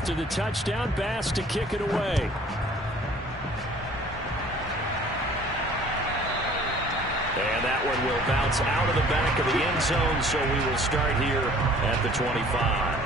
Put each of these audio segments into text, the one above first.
after the touchdown. Bass to kick it away. And that one will bounce out of the back of the end zone, so we will start here at the 25.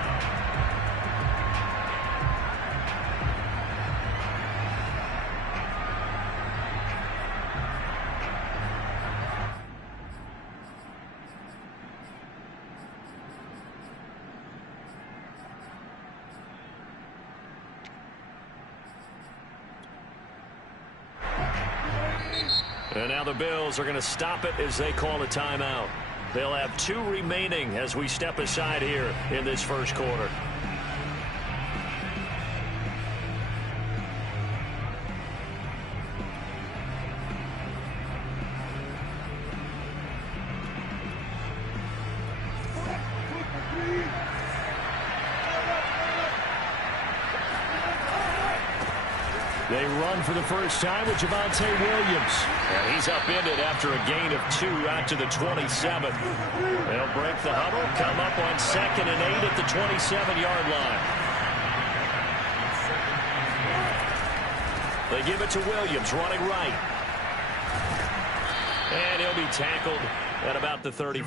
And now the Bills are going to stop it as they call a timeout. They'll have 2 remaining as we step aside here in this first quarter. They run for the first time with Javonte Williams. And he's upended after a gain of 2 out to the 27. They'll break the huddle, come up on 2nd and 8 at the 27-yard line. They give it to Williams, running right. And he'll be tackled at about the 35.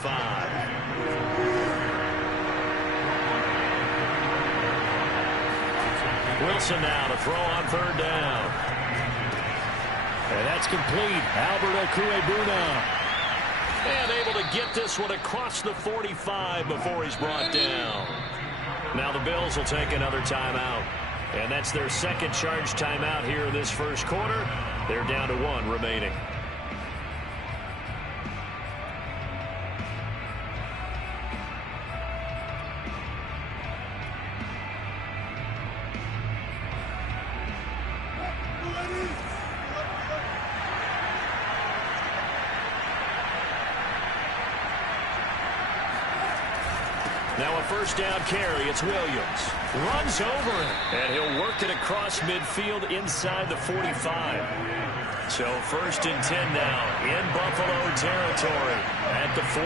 Wilson now to throw on 3rd down. And that's complete. Albert Okuebuna. And able to get this one across the 45 before he's brought down. Now the Bills will take another timeout. And that's their second charge timeout here in this first quarter. They're down to 1 remaining. Now a first down carry. It's Williams. Runs over it. And he'll work it across midfield inside the 45. So 1st and 10 now in Buffalo territory at the 43.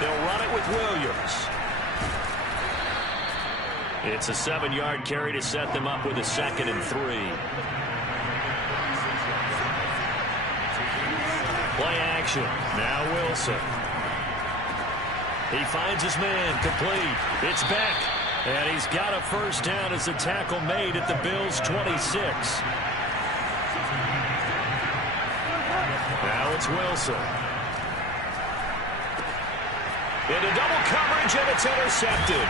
They'll run it with Williams. It's a 7-yard carry to set them up with a 2nd and 3. Play action. Now Wilson. He finds his man, complete. It's Beck. And he's got a first down as a tackle made at the Bills' 26. Now it's Wilson. Into double coverage, and it's intercepted.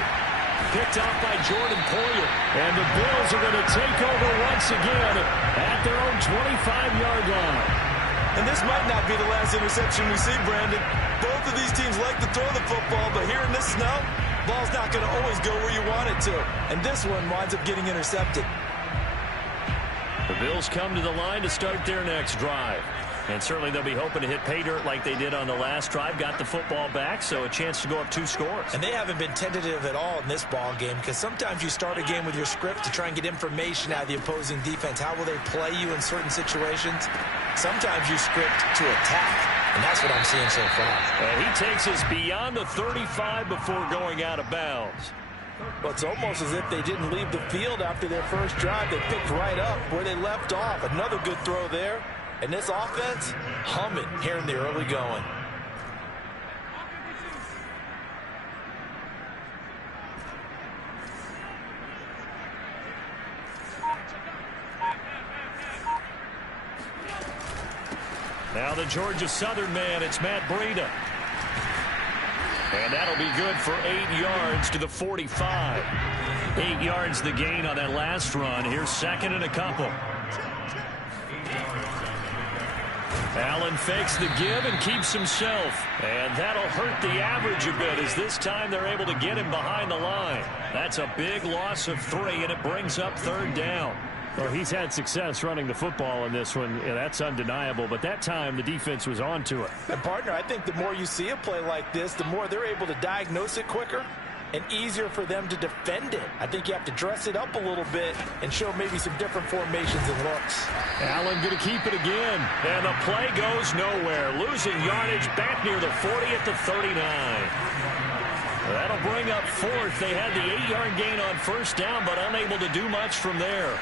Picked off by Jordan Poyer. And the Bills are going to take over once again at their own 25-yard line. And this might not be the last interception we see, Brandon. Both of these teams like to throw the football, but here in this snow, ball's not going to always go where you want it to. And this one winds up getting intercepted. The Bills come to the line to start their next drive. And certainly they'll be hoping to hit pay dirt like they did on the last drive. Got the football back, so a chance to go up 2 scores. And they haven't been tentative at all in this ball game, because sometimes you start a game with your script to try and get information out of the opposing defense. How will they play you in certain situations? Sometimes you script to attack, and that's what I'm seeing so far. And he takes us beyond the 35 before going out of bounds. Well, it's almost as if they didn't leave the field after their first drive. They picked right up where they left off. Another good throw there. And this offense, humming here in the early going. Now the Georgia Southern man, it's Matt Breida. And that'll be good for 8 yards to the 45. 8 yards the gain on that last run. Here's 2nd and a couple. Allen fakes the give and keeps himself. And that'll hurt the average a bit, as this time they're able to get him behind the line. That's a big loss of 3, and it brings up 3rd down. Well, he's had success running the football in this one. Yeah, that's undeniable. But that time, the defense was on to it. And, partner, I think the more you see a play like this, the more they're able to diagnose it quicker. and easier for them to defend it. I think you have to dress it up a little bit and show maybe some different formations and looks. Allen going to keep it again. And the play goes nowhere. Losing yardage back near the 40 at the 39. That'll bring up fourth. They had the 8-yard gain on first down, but unable to do much from there.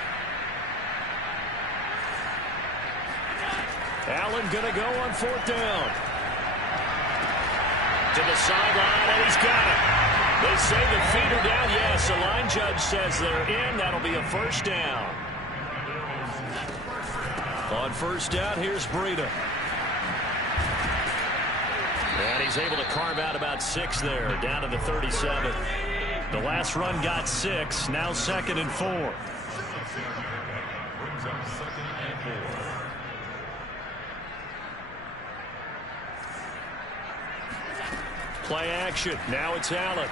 Allen going to go on fourth down. To the sideline, and he's got it. They say the feet are down. Yes, the line judge says they're in. That'll be a first down. On first down, here's Breida. And he's able to carve out about 6 there, down to the 37. The last run got 6, now 2nd and 4. Play action. Now it's Allen.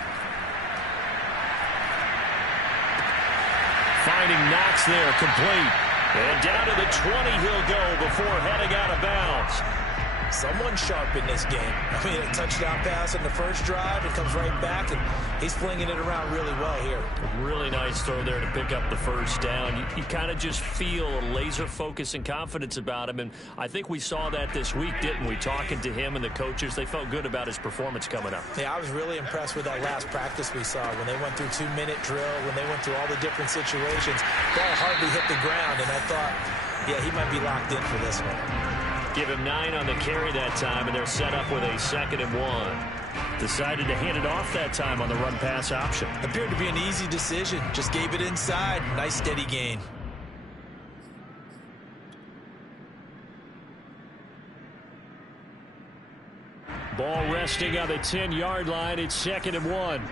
Finding Knox there, complete. And down to the 20 he'll go before heading out of bounds. Someone sharp in this game. I mean, a touchdown pass in the first drive. It comes right back, and he's flinging it around really well here. Really nice throw there to pick up the first down. You kind of just feel a laser focus and confidence about him, and I think we saw that this week, didn't we? Talking to him and the coaches, they felt good about his performance coming up. Yeah, I was really impressed with that last practice we saw when they went through 2-minute drill, when they went through all the different situations. Ball hardly hit the ground, and I thought, yeah, he might be locked in for this one. Give him 9 on the carry that time, and they're set up with a 2nd and 1. Decided to hand it off that time on the run-pass option. Appeared to be an easy decision. Just gave it inside. Nice, steady gain. Ball resting on the 10-yard line. It's 2nd and 1.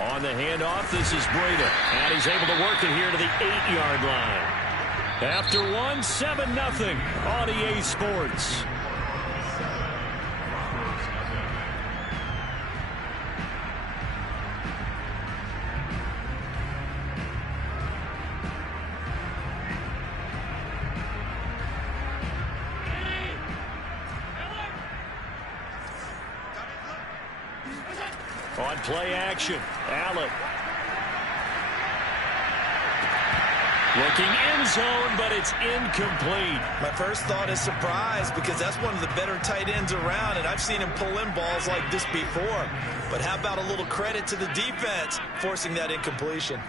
On the handoff, this is Breida. And he's able to work it here to the 8-yard line. After one, 7-0 on EA Sports. On play action, Allen. Looking end zone, but it's incomplete. My first thought is surprise, because that's one of the better tight ends around, and I've seen him pull in balls like this before. But how about a little credit to the defense forcing that incompletion?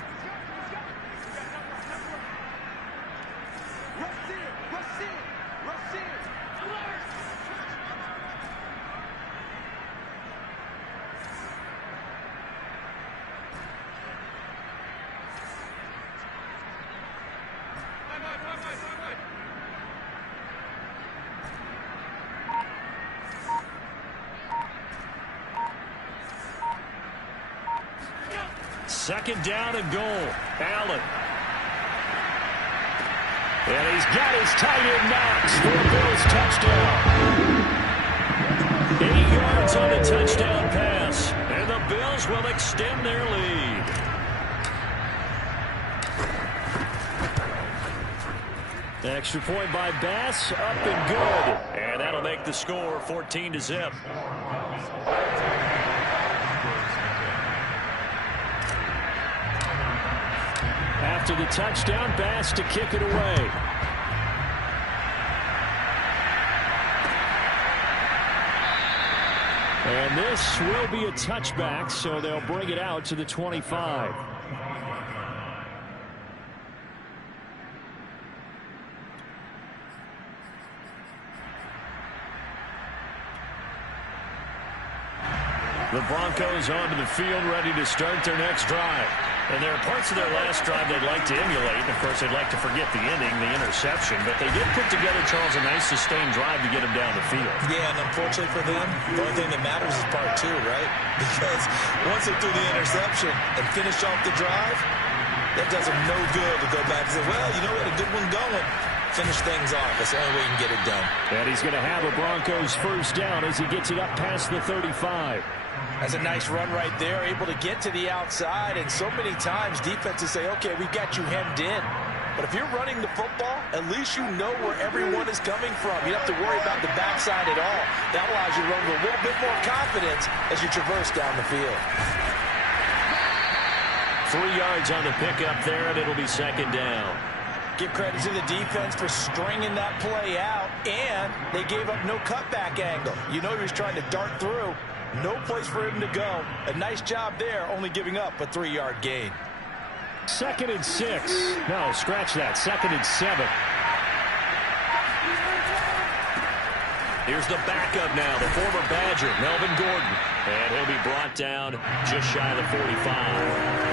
Second down and goal. Allen. And he's got his tight end Knox for a Bills touchdown. 8 yards on the touchdown pass. And the Bills will extend their lead. Extra point by Bass, up and good. And that'll make the score 14-0. After the touchdown, Bass to kick it away. And this will be a touchback, so they'll bring it out to the 25. The Broncos onto the field, ready to start their next drive. And there are parts of their last drive they'd like to emulate. And, of course, they'd like to forget the ending, the interception. But they did put together, Charles, a nice sustained drive to get them down the field. Yeah, and unfortunately for them, the only thing that matters is part 2, right? Because once they threw the interception and finished off the drive, that does them no good to go back and say, well, you know, we had a good one going. Finish things off. That's the only way you can get it done. And he's going to have a Broncos first down as he gets it up past the 35. That's a nice run right there, able to get to the outside. And so many times defenses say, okay, we've got you hemmed in. But if you're running the football, at least you know where everyone is coming from. You don't have to worry about the backside at all. That allows you to run with a little bit more confidence as you traverse down the field. 3 yards on the pickup there, and it'll be second down. Give credit to the defense for stringing that play out, and they gave up no cutback angle. You know he was trying to dart through. No place for him to go. A nice job there, only giving up a 3-yard gain. 2nd and 6. No, scratch that. 2nd and 7. Here's the backup now, the former Badger, Melvin Gordon. And he'll be brought down just shy of the 45.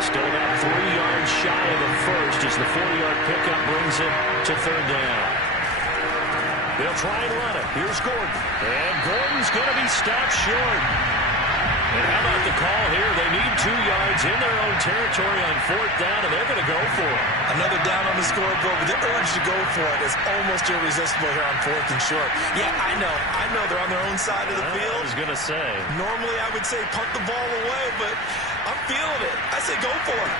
Still about 3 yards shy of the first as the 4-yard pickup brings it to third down. They'll try and run it. Here's Gordon. And Gordon's going to be stopped short. And how about the call here? They need 2 yards in their own territory on 4th down, and they're going to go for it. Another down on the scoreboard, but the urge to go for it is almost irresistible here on 4th and short. Yeah, I know they're on their own side of the field. I was going to say. Normally I would say punt the ball away, but I'm feeling it. I say go for it.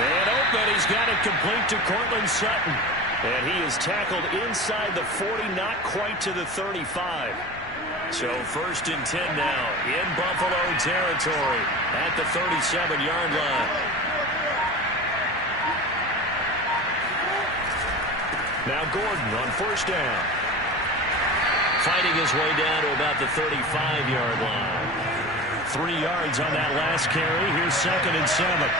Man open. He's got it complete to Cortland Sutton. And he is tackled inside the 40, not quite to the 35. So 1st and 10 now in Buffalo territory at the 37-yard line. Now Gordon on 1st down. Fighting his way down to about the 35-yard line. 3 yards on that last carry. Here's 2nd and 7.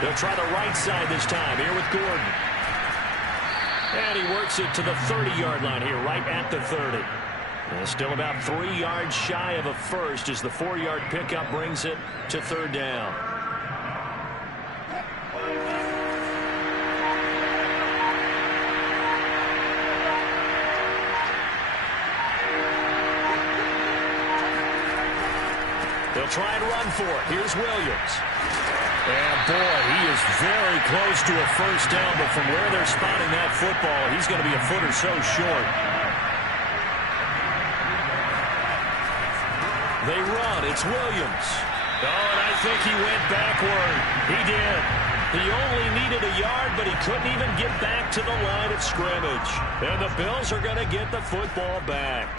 They'll try the right side this time here with Gordon. And he works it to the 30-yard line here, right at the 30. And still about 3 yards shy of a first as the 4-yard pickup brings it to third down. They'll try and run for it. Here's Williams. And, boy, he is very close to a first down, but from where they're spotting that football, he's going to be a foot or so short. They run. It's Williams. Oh, and I think he went backward. He did. He only needed a yard, but he couldn't even get back to the line of scrimmage. And the Bills are going to get the football back.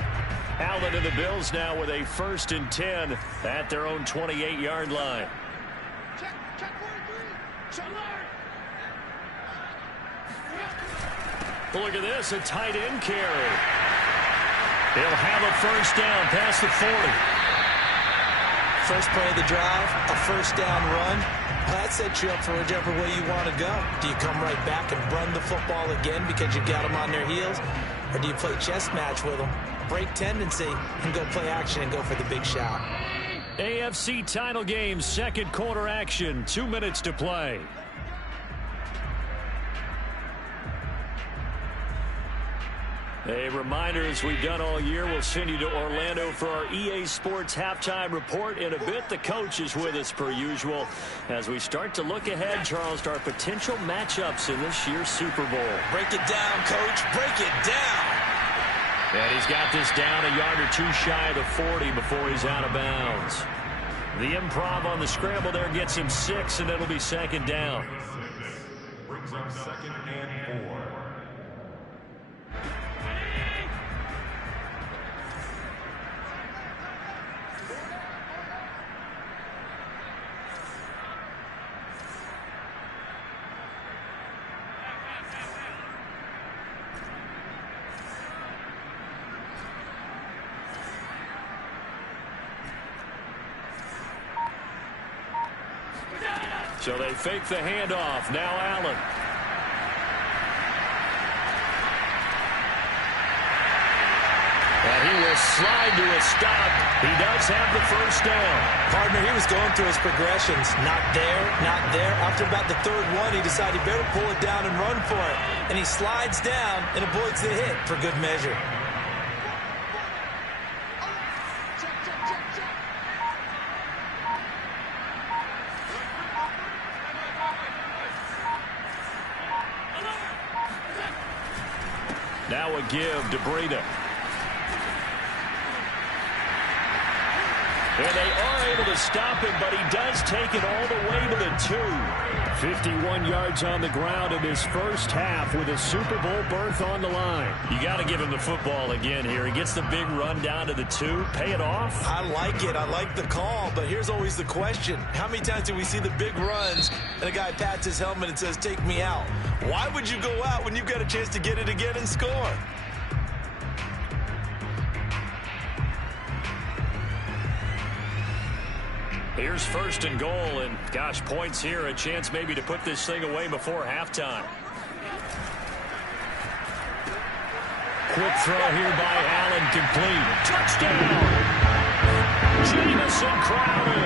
Allen and the Bills now with a 1st and 10 at their own 28-yard line. Look at this, a tight end carry. They'll have a first down past the 40. First play of the drive, a first down run. That sets you up for whichever way you want to go. Do you come right back and run the football again because you got them on their heels? Or do you play chess match with them, break tendency, and go play action and go for the big shot? AFC title game, 2nd quarter action, 2 minutes to play. A reminder, as we've done all year, we'll send you to Orlando for our EA Sports halftime report. In a bit, the coach is with us per usual as we start to look ahead, Charles, to our potential matchups in this year's Super Bowl. Break it down, Coach. Break it down. And he's got this down a yard or two shy of the 40 before he's out of bounds. The improv on the scramble there gets him 6, and it'll be second down. Brings up 2nd and 4. So they fake the handoff. Now Allen. And he will slide to a stop. He does have the first down. Partner, he was going through his progressions. Not there, not there. After about the 3rd one, he decided he better pull it down and run for it. And he slides down and avoids the hit for good measure. Now a give to Breida. And they are able to stop him, but he does take it all the way to the 2. 51 yards on the ground in this first half with a Super Bowl berth on the line. You got to give him the football again here. He gets the big run down to the 2. Pay it off. I like it. I like the call, but here's always the question. How many times do we see the big runs and a guy pats his helmet and says, take me out? Why would you go out when you've got a chance to get it again and score? Here's first and goal, and gosh, points here, a chance maybe to put this thing away before halftime. Quick throw here by Allen, complete. Touchdown! Jamison Crowder,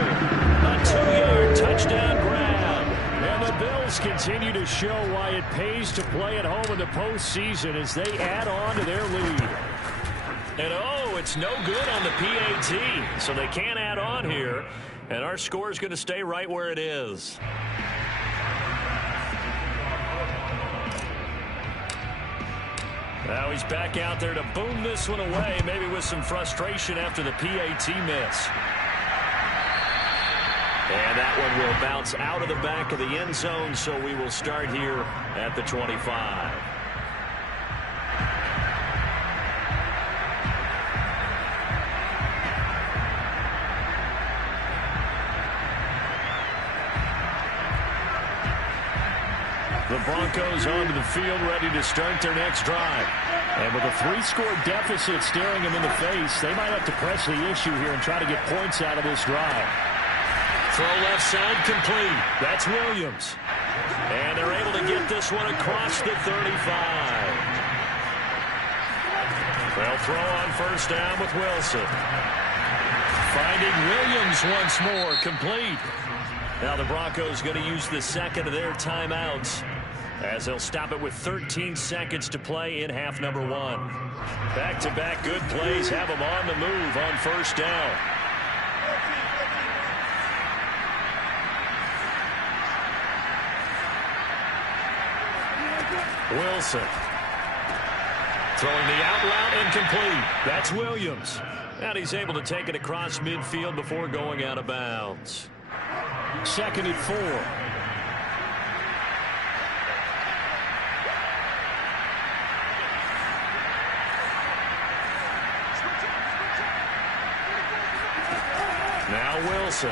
a 2-yard touchdown grab. And the Bills continue to show why it pays to play at home in the postseason as they add on to their lead. And oh, it's no good on the PAT, so they can't add on here. And our score is going to stay right where it is. Now he's back out there to boom this one away, maybe with some frustration after the PAT miss. And that one will bounce out of the back of the end zone, so we will start here at the 25. The Broncos onto the field, ready to start their next drive. And with a 3-score deficit staring them in the face, they might have to press the issue here and try to get points out of this drive. Throw left side, complete. That's Williams. And they're able to get this one across the 35. They'll throw on first down with Wilson. Finding Williams once more, complete. Now the Broncos going to use the second of their timeouts, as they'll stop it with 13 seconds to play in half number 1. Back-to-back good plays have them on the move on first down. Wilson. Throwing the out route incomplete. That's Williams. And he's able to take it across midfield before going out of bounds. 2nd and 4. Now Wilson.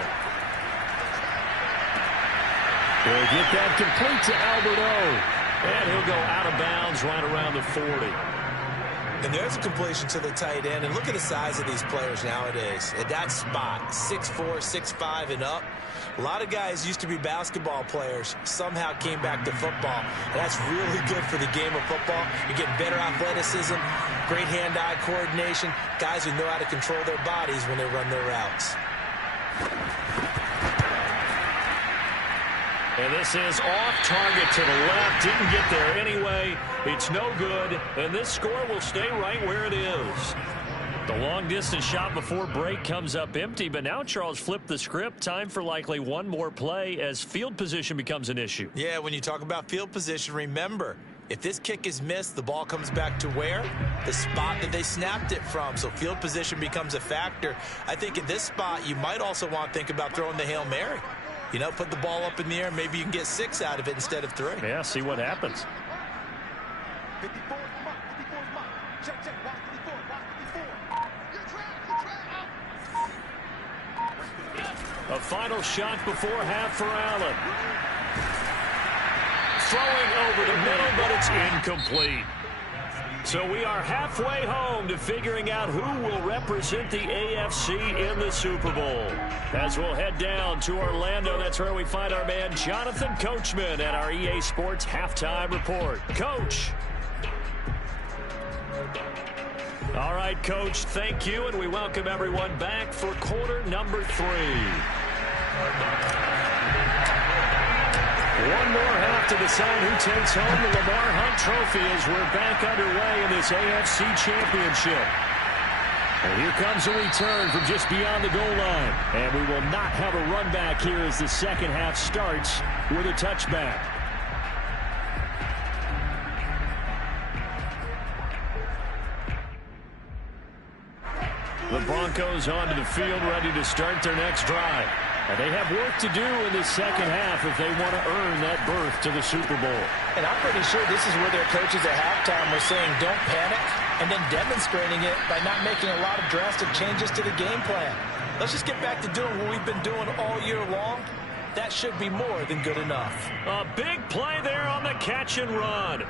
Will get that complete to Alberto. And he'll go out of bounds right around the 40. And there's a completion to the tight end. And look at the size of these players nowadays. At that spot, 6'4", 6'5", and up. A lot of guys used to be basketball players, somehow came back to football. And that's really good for the game of football. You're getting better athleticism, great hand-eye coordination, guys who know how to control their bodies when they run their routes. And this is off target to the left. Didn't get there anyway. It's no good. And this score will stay right where it is. The long-distance shot before break comes up empty, but now Charles flipped the script. Time for likely one more play as field position becomes an issue. Yeah, when you talk about field position, remember, if this kick is missed, the ball comes back to where? The spot that they snapped it from. So field position becomes a factor. I think at this spot, you might also want to think about throwing the Hail Mary. You know, put the ball up in the air. Maybe you can get 6 out of it instead of 3. Yeah, see what happens. A final shot before half for Allen. Throwing over the middle, but it's incomplete. So we are halfway home to figuring out who will represent the AFC in the Super Bowl. As we'll head down to Orlando, that's where we find our man Jonathan Coachman at our EA Sports Halftime Report. Coach. All right, Coach, thank you, and we welcome everyone back for quarter number 3. One more half to decide who takes home the Lamar Hunt Trophy as we're back underway in this AFC Championship. And here comes a return from just beyond the goal line. And we will not have a run back here as the second half starts with a touchback. The Broncos onto the field, ready to start their next drive. And they have work to do in the second half if they want to earn that berth to the Super Bowl. And I'm pretty sure this is where their coaches at halftime were saying don't panic, and then demonstrating it by not making a lot of drastic changes to the game plan. Let's just get back to doing what we've been doing all year long. That should be more than good enough. A big play there on the catch and run.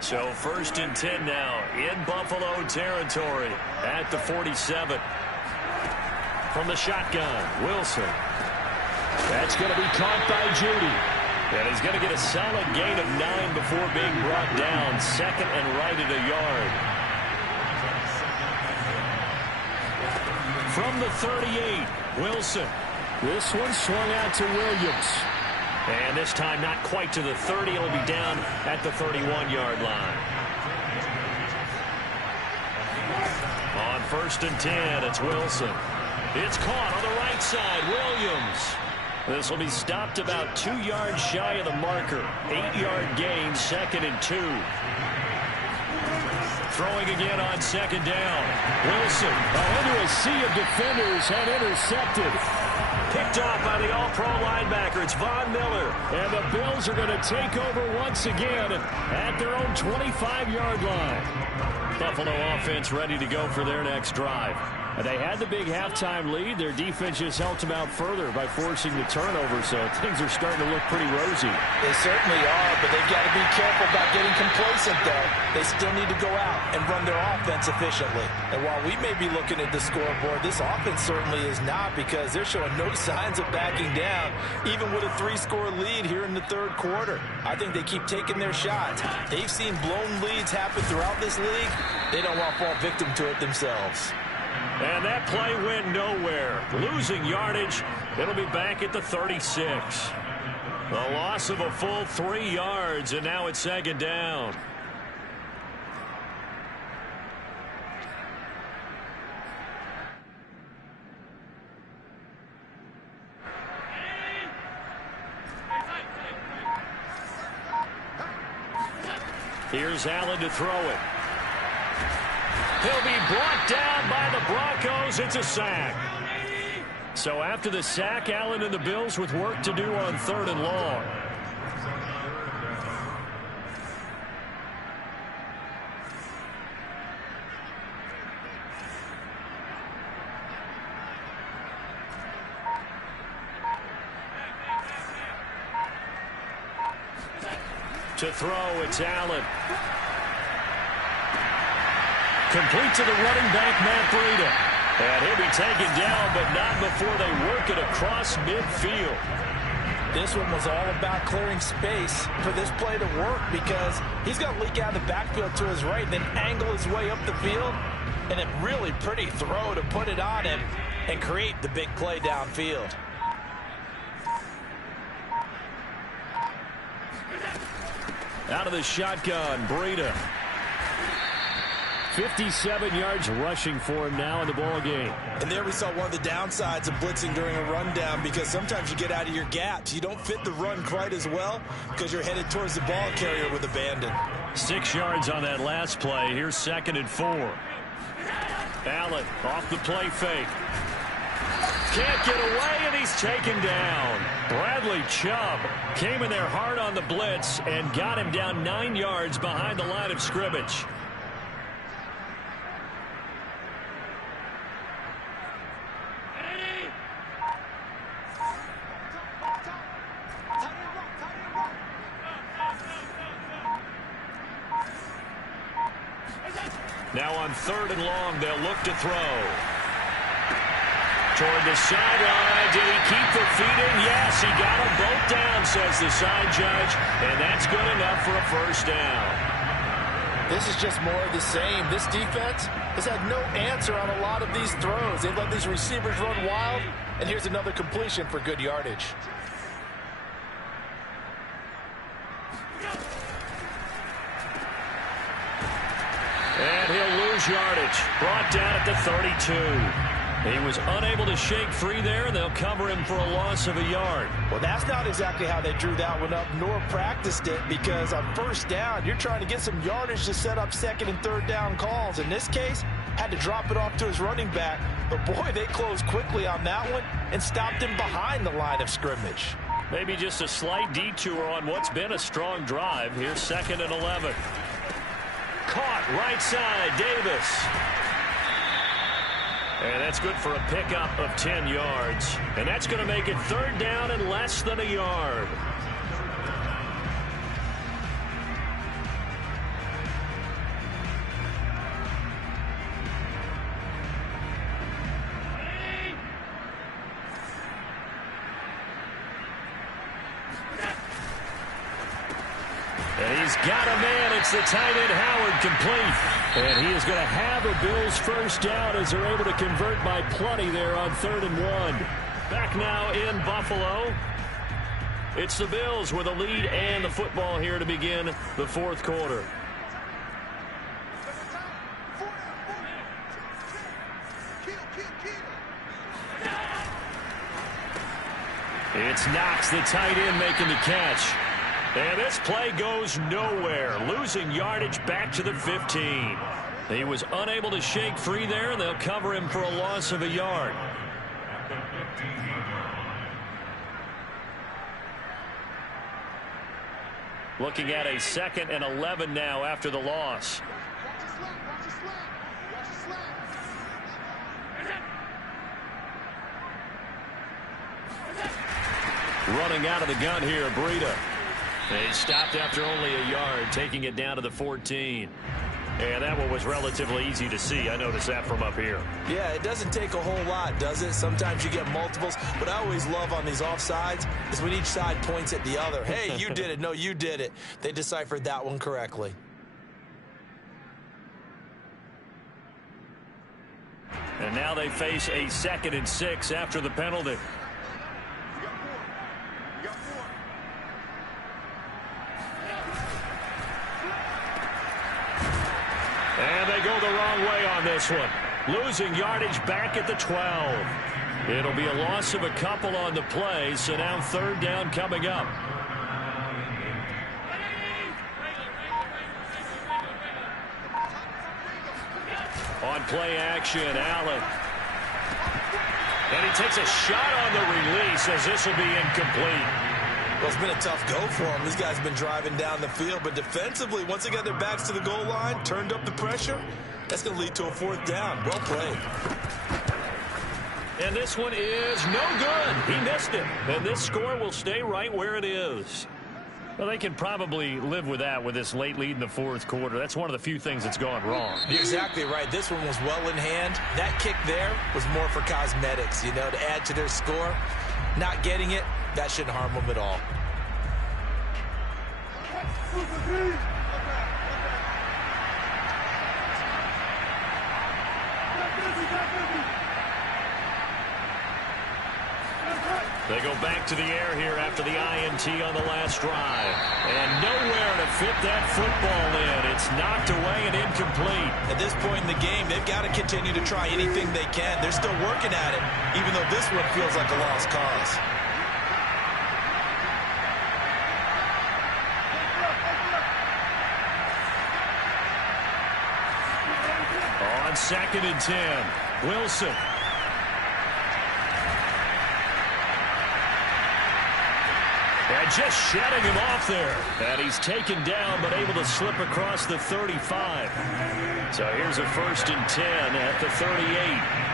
So 1st and 10 now in Buffalo territory at the 47. From the shotgun, Wilson. That's going to be caught by Judy. And he's going to get a solid gain of 9 before being brought down. 2nd and right at a yard. From the 38, Wilson. This one swung out to Williams. And this time not quite to the 30. It'll be down at the 31-yard line. On 1st and 10, it's Wilson. It's caught on the right side. Williams. This will be stopped about 2 yards shy of the marker. 8-yard gain, 2nd and 2. Throwing again on 2nd down. Wilson into a sea of defenders and intercepted. Picked off by the all-pro linebacker. It's Von Miller. And the Bills are going to take over once again at their own 25-yard line. Buffalo offense ready to go for their next drive. They had the big halftime lead. Their defense just helped them out further by forcing the turnover, so things are starting to look pretty rosy. They certainly are, but they've got to be careful about getting complacent, though. They still need to go out and run their offense efficiently. And while we may be looking at the scoreboard, this offense certainly is not, because they're showing no signs of backing down, even with a 3-score lead here in the 3rd quarter. I think they keep taking their shots. They've seen blown leads happen throughout this league. They don't want to fall victim to it themselves. And that play went nowhere. Losing yardage. It'll be back at the 36. The loss of a full 3 yards, and now it's 2nd down. Here's Allen to throw it. He'll be brought down by the Broncos. It's a sack. So after the sack, Allen and the Bills with work to do on 3rd and long. To throw, it's Allen. Complete to the running back, Matt Breida. And he'll be taken down, but not before they work it across midfield. This one was all about clearing space for this play to work, because he's going to leak out of the backfield to his right, then angle his way up the field. And a really pretty throw to put it on him and create the big play downfield. Out of the shotgun, Breida. 57 yards rushing for him now in the ball game. And there we saw one of the downsides of blitzing during a rundown, because sometimes you get out of your gaps. You don't fit the run quite as well because you're headed towards the ball carrier with abandon. 6 yards on that last play. Here's 2nd and 4. Allen off the play fake. Can't get away, and he's taken down. Bradley Chubb came in there hard on the blitz and got him down 9 yards behind the line of scrimmage. Now on 3rd and long, they'll look to throw. Toward the sideline. Did he keep the feet in? Yes, he got them both down, says the side judge. And that's good enough for a 1st down. This is just more of the same. This defense has had no answer on a lot of these throws. They've let these receivers run wild. And here's another completion for good yardage. And he'll lose yardage. Brought down at the 32. He was unable to shake free there, and they'll cover him for a loss of a yard. Well, that's not exactly how they drew that one up, nor practiced it, because on 1st down, you're trying to get some yardage to set up 2nd and 3rd down calls. In this case, had to drop it off to his running back. But, boy, they closed quickly on that one and stopped him behind the line of scrimmage. Maybe just a slight detour on what's been a strong drive. Here's 2nd and 11. Caught right side, Davis. And that's good for a pickup of 10 yards. And that's going to make it 3rd down and less than a yard. And he's got a man. It's the tight end, Howard, complete. And he is going to have a Bills first down as they're able to convert by plenty there on 3rd and 1. Back now in Buffalo. It's the Bills with a lead and the football here to begin the 4th quarter. It's Knox, the tight end, making the catch. And this play goes nowhere, losing yardage back to the 15. He was unable to shake free there, and they'll cover him for a loss of a yard. Looking at a 2nd and 11 now after the loss. Running out of the gun here, Breida. They stopped after only a yard, taking it down to the 14. And that one was relatively easy to see. I noticed that from up here. Yeah, it doesn't take a whole lot, does it? Sometimes you get multiples. What I always love on these offsides is when each side points at the other. Hey, you did it. No, you did it. They deciphered that one correctly. And now they face a 2nd and 6 after the penalty. And they go the wrong way on this one. Losing yardage back at the 12. It'll be a loss of a couple on the play, so now 3rd down coming up. On play action, Allen. And he takes a shot on the release as this will be incomplete. Well, it's been a tough go for them. These guys have been driving down the field, but defensively, once they got their backs to the goal line, turned up the pressure, that's going to lead to a 4th down. Well played. And this one is no good. He missed it. And this score will stay right where it is. Well, they can probably live with that with this late lead in the 4th quarter. That's one of the few things that's gone wrong. You're exactly right. This one was well in hand. That kick there was more for cosmetics, you know, to add to their score. Not getting it, that shouldn't harm them at all. They go back to the air here after the INT on the last drive. And nowhere to fit that football in. It's knocked away and incomplete. At this point in the game, they've got to continue to try anything they can. They're still working at it, even though this one feels like a lost cause. On 2nd and 10, Wilson. And just shutting him off there. And he's taken down, but able to slip across the 35. So here's a 1st and 10 at the 38.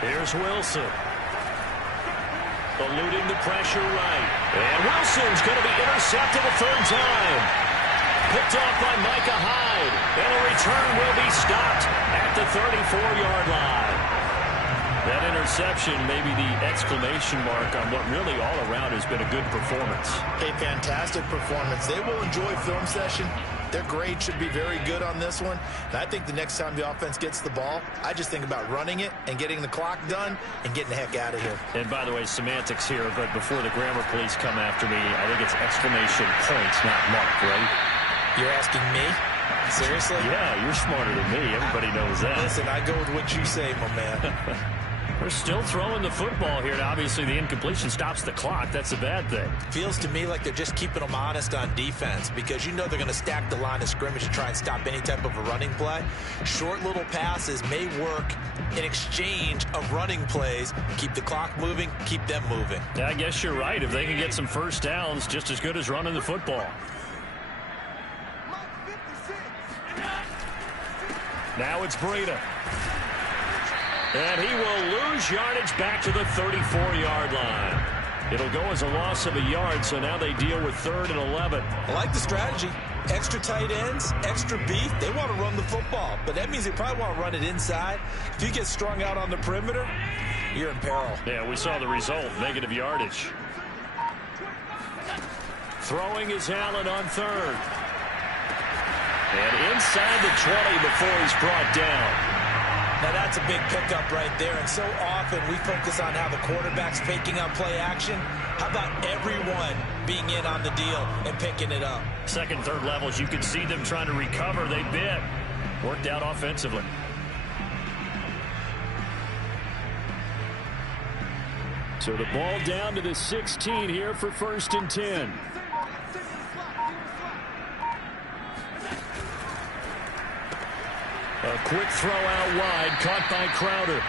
Here's Wilson. Eluding the pressure right. And Wilson's going to be intercepted a 3rd time. Picked off by Micah Hyde. And a return will be stopped at the 34-yard line. That interception may be the exclamation mark on what really all around has been a good performance. A fantastic performance. They will enjoy film session. Their grade should be very good on this one. And I think the next time the offense gets the ball, I just think about running it and getting the clock done and getting the heck out of here. And by the way, semantics here, but before the grammar police come after me, I think it's exclamation points, not mark, right? You're asking me? Seriously? Yeah, you're smarter than me. Everybody knows that. Listen, I go with what you say, my man. They're still throwing the football here, and obviously the incompletion stops the clock. That's a bad thing. Feels to me like they're just keeping them honest on defense because you know they're going to stack the line of scrimmage to try and stop any type of a running play. Short little passes may work in exchange of running plays. Keep the clock moving, keep them moving. Yeah, I guess you're right. If they can get some first downs, just as good as running the football. Now it's Breida. And he will lose yardage back to the 34-yard line. It'll go as a loss of a yard, so now they deal with 3rd and 11. I like the strategy. Extra tight ends, extra beef. They want to run the football, but that means they probably want to run it inside. If you get strung out on the perimeter, you're in peril. Yeah, we saw the result, negative yardage. Throwing is Allen on 3rd. And inside the 20 before he's brought down. Now that's a big pickup right there, and so often we focus on how the quarterback's faking on play action. How about everyone being in on the deal and picking it up? Second, third levels, you can see them trying to recover. They bit. Worked out offensively. So the ball down to the 16 here for 1st and 10. A quick throw out wide, caught by Crowder.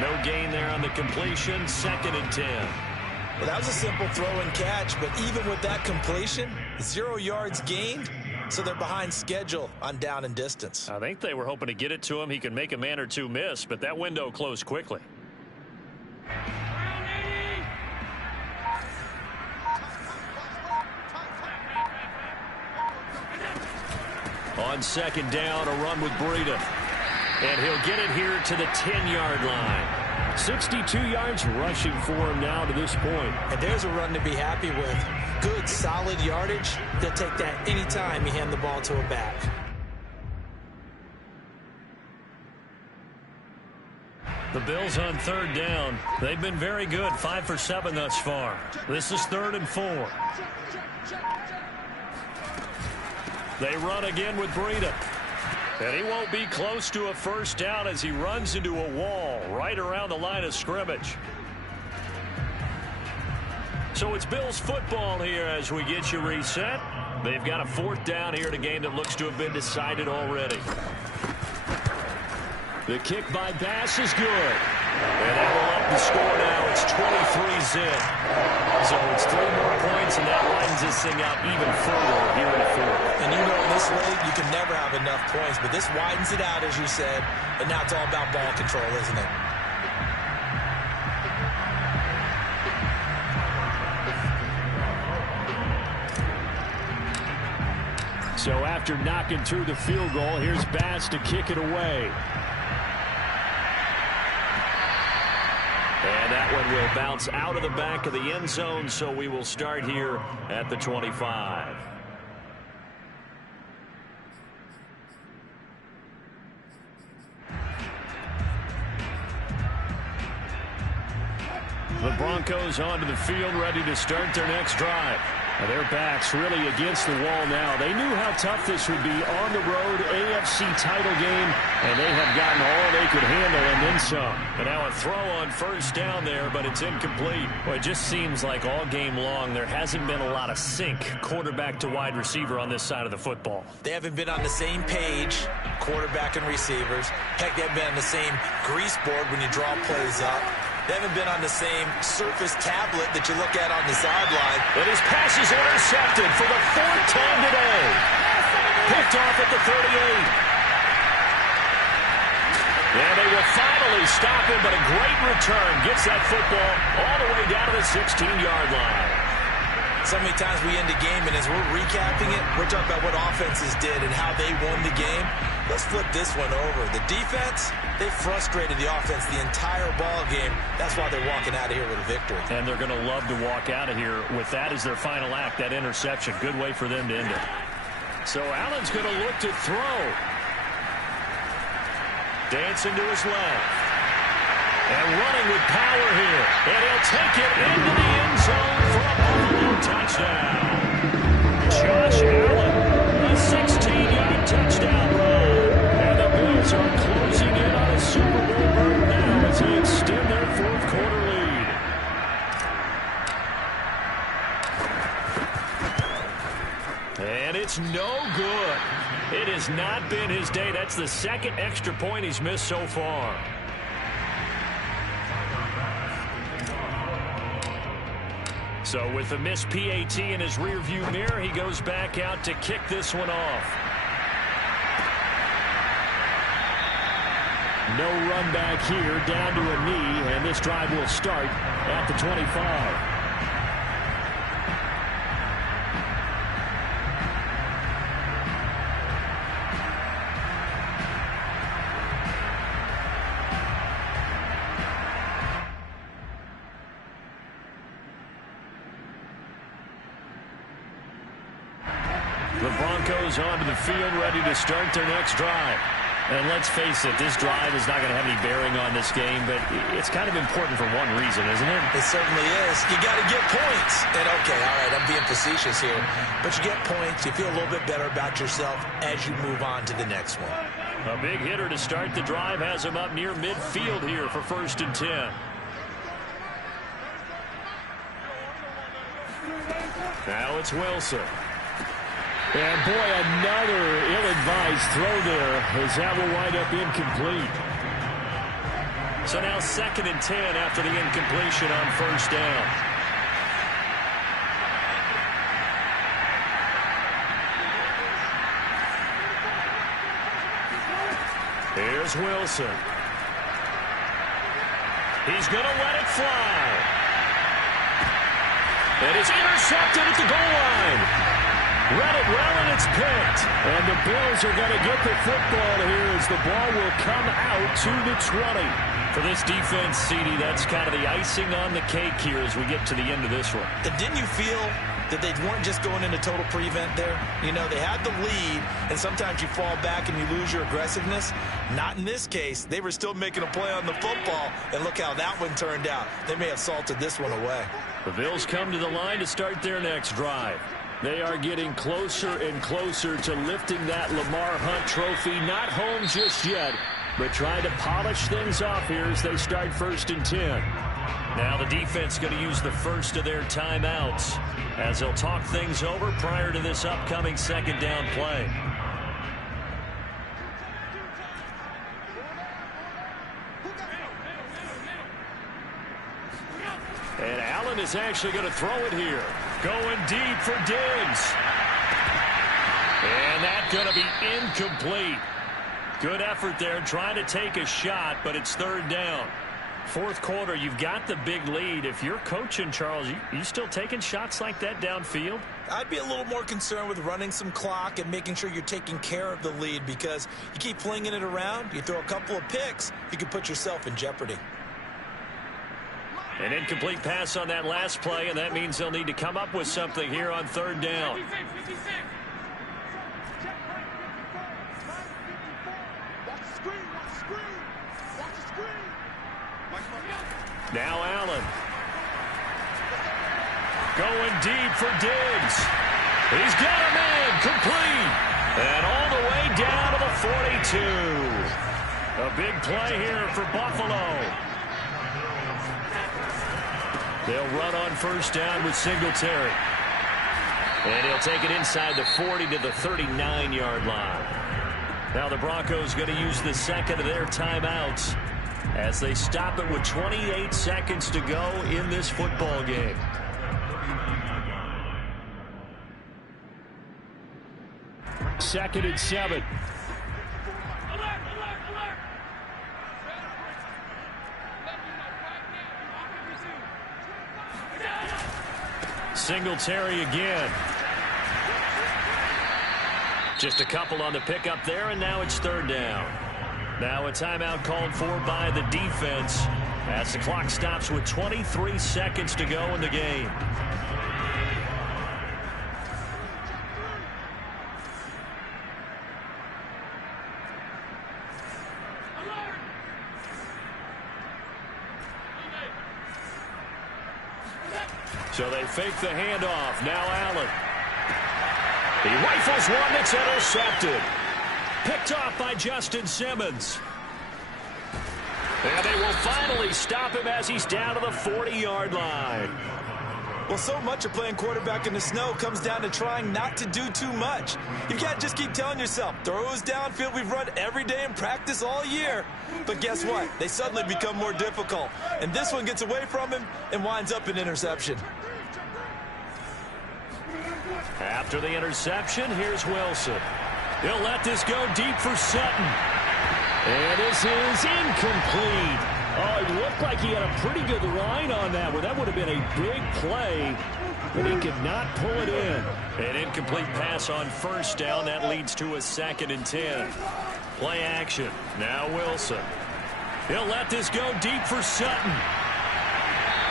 No gain there on the completion, 2nd and 10. Well, that was a simple throw and catch, but even with that completion, 0 yards gained, so they're behind schedule on down and distance. I think they were hoping to get it to him. He could make a man or two miss, but that window closed quickly. On 2nd down, a run with Breida. And he'll get it here to the 10-yard line. 62 yards rushing for him now to this point. And there's a run to be happy with. Good, solid yardage. They'll take that anytime you hand the ball to a back. The Bills on 3rd down. They've been very good, 5 for 7 thus far. This is 3rd and 4. They run again with Breida. And he won't be close to a first down as he runs into a wall right around the line of scrimmage. So it's Bills football here as we get you reset. They've got a 4th down here in a game that looks to have been decided already. The kick by Bass is good. And that will up the score now. It's 23-zip. So it's 3 more points, and that widens this thing out even further here in the 4th. And you know in this league, you can never have enough points, but this widens it out, as you said, and now it's all about ball control, isn't it? So after knocking through the field goal, here's Bass to kick it away. And that one will bounce out of the back of the end zone, so we will start here at the 25. The Broncos onto the field, ready to start their next drive. Now their backs really against the wall now. They knew how tough this would be on the road, AFC title game, and they have gotten all they could handle and then some. And now a throw on 1st down there, but it's incomplete. Well, it just seems like all game long there hasn't been a lot of sync quarterback to wide receiver on this side of the football. They haven't been on the same page, quarterback and receivers. Heck, they haven't been on the same grease board when you draw plays up. They haven't been on the same surface tablet that you look at on the sideline. But his pass is intercepted for the 4th time today. Picked off at the 38. Yeah, they will finally stop him, but a great return. Gets that football all the way down to the 16-yard line. So many times we end a game, and as we're recapping it, we're talking about what offenses did and how they won the game. Let's flip this one over. The defense, they frustrated the offense the entire ball game. That's why they're walking out of here with a victory. And they're going to love to walk out of here with that as their final act, that interception. Good way for them to end it. So Allen's going to look to throw. Dancing to his left. And running with power here. And he'll take it into the end zone for a Buffalo touchdown. Josh Allen, a 16-yard touchdown run. And the Bills are closing in on a Super Bowl berth now as they extend It has not been his day. That's the second extra point he's missed so far. So with the missed PAT in his rearview mirror, he goes back out to kick this one off. No run back here, down to a knee, and this drive will start at the 25. The Broncos onto the field, ready to start their next drive. And let's face it, this drive is not going to have any bearing on this game, but it's kind of important for one reason, isn't it? It certainly is. You got to get points. And, okay, all right, I'm being facetious here. But you get points, you feel a little bit better about yourself as you move on to the next one. A big hitter to start the drive has him up near midfield here for 1st and 10. Now it's Wilson. And, boy, another ill-advised throw there as that will wind up incomplete. So now 2nd and 10 after the incompletion on 1st down. Here's Wilson. He's going to let it fly. And it's intercepted at the goal line. Read it well, and it's picked. And the Bills are going to get the football here as the ball will come out to the 20. For this defense, CD, that's kind of the icing on the cake here as we get to the end of this one. And didn't you feel that they weren't just going into total prevent there? You know, they had the lead, and sometimes you fall back and you lose your aggressiveness. Not in this case. They were still making a play on the football, and look how that one turned out. They may have salted this one away. The Bills come to the line to start their next drive. They are getting closer and closer to lifting that Lamar Hunt trophy. Not home just yet, but trying to polish things off here as they start 1st and 10. Now the defense going to use the first of their timeouts as they'll talk things over prior to this upcoming 2nd down play. And Allen is actually going to throw it here. Going deep for Diggs. And that's going to be incomplete. Good effort there trying to take a shot, but it's 3rd down. 4th quarter, you've got the big lead. If you're coaching, Charles, you still taking shots like that downfield? I'd be a little more concerned with running some clock and making sure you're taking care of the lead, because you keep flinging it around, you throw a couple of picks, you could put yourself in jeopardy. An incomplete pass on that last play, and that means they'll need to come up with something here on 3rd down. Now Allen. Going deep for Diggs. He's got a man complete. And all the way down to the 42. A big play here for Buffalo. They'll run on 1st down with Singletary. And he'll take it inside the 40 to the 39-yard line. Now the Broncos going to use the 2nd of their timeouts as they stop it with 28 seconds to go in this football game. Second and 7. Singletary again. Just a couple on the pickup there, and now it's 3rd down. Now a timeout called for by the defense as the clock stops with 23 seconds to go in the game. So they fake the handoff. Now Allen. He rifles one that's intercepted. Picked off by Justin Simmons. And they will finally stop him as he's down to the 40-yard line. Well, so much of playing quarterback in the snow comes down to trying not to do too much. You've got to just keep telling yourself, throws downfield we've run every day in practice all year. But guess what? They suddenly become more difficult. And this one gets away from him and winds up an interception. After the interception, here's Wilson. He'll let this go deep for Sutton. And this is incomplete. Oh, it looked like he had a pretty good line on that one. That would have been a big play, but he could not pull it in. An incomplete pass on first down. That leads to a 2nd and 10. Play action. Now Wilson. He'll let this go deep for Sutton.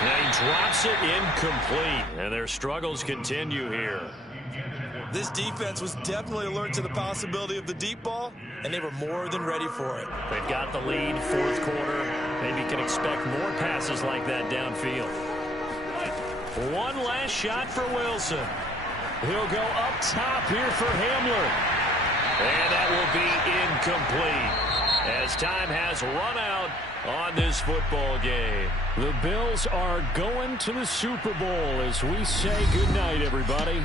And he drops it incomplete. And their struggles continue here. This defense was definitely alert to the possibility of the deep ball, and they were more than ready for it. They've got the lead, 4th quarter. Maybe can expect more passes like that downfield. One last shot for Wilson. He'll go up top here for Hamler. And that will be incomplete as time has run out on this football game. The Bills are going to the Super Bowl as we say goodnight, everybody.